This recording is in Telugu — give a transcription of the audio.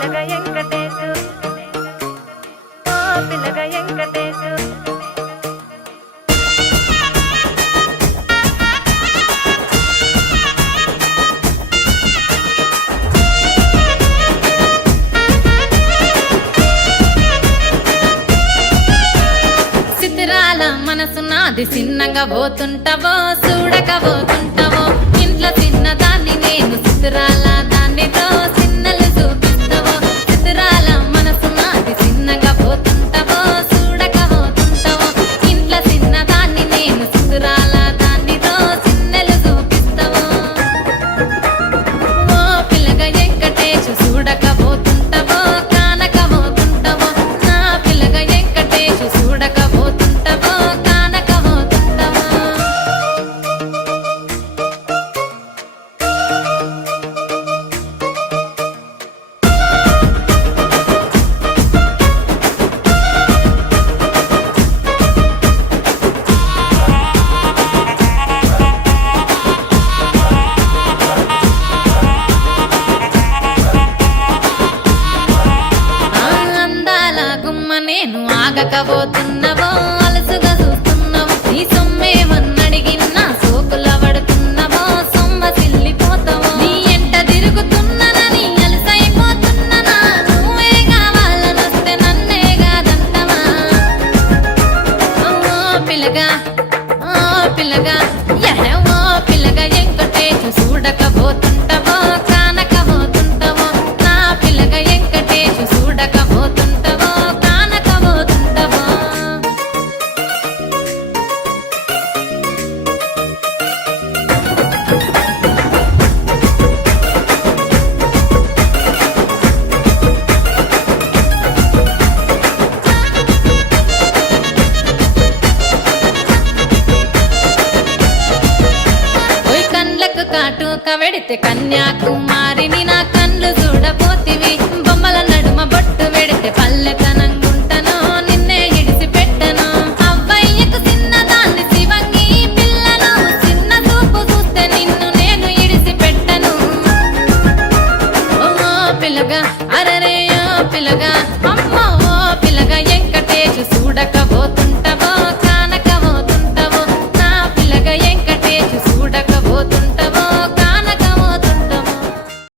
పిల్లగా వెంకటేశు ఓ పిల్లగా వెంకటేశు చిత్రాల మనసు నాది చిన్నగా పోతుంటావో చూడక పోతుంటావో ఇంట్లో చిన్నదాన్ని నేను చిత్రాల దానితో చిన్నలు చూపిస్తావో చిత్రాల మనసు నాది చిన్నగా పోతుంటావో చూడక పోతుంటావో ఇంట్లో చిన్నదాన్ని నేను చిత్రాల దానితో చిన్నలు చూపిస్తావో ఓ పిల్లగా వెంకటేశు చూడక పోతుంటావో కానక పోతుంటావో నా పిల్లగా వెంకటేశు చూడక పోతుంటావో కానక పోతుంటావో అందాల గుమ్మ నేను ఆగకపోతున్నావో అలసుగా చూస్తున్నావో నీ సొమ్మేమన్నడిగినా సోకుల పడుతున్నావో సొమ్మ సిల్లిపోతావో నీ ఎంట తిరుగుతున్నానని అలసైపోతున్నానా నువ్వే కావాలనొస్తే నన్నే కాదంటవా ఓ పిల్లగా ఓ పిల్లగా ఓ పిల్లగా వెంకటేశు చూడకపోతుంటావో కానకపోతుంటావో నా పిల్లగా వెంకటేశు చూడకపోతుంటావో కానకపోతుంటావో ఓయ్ కండ్లకు కాటుక వెడితే కన్యాకుమారిని నా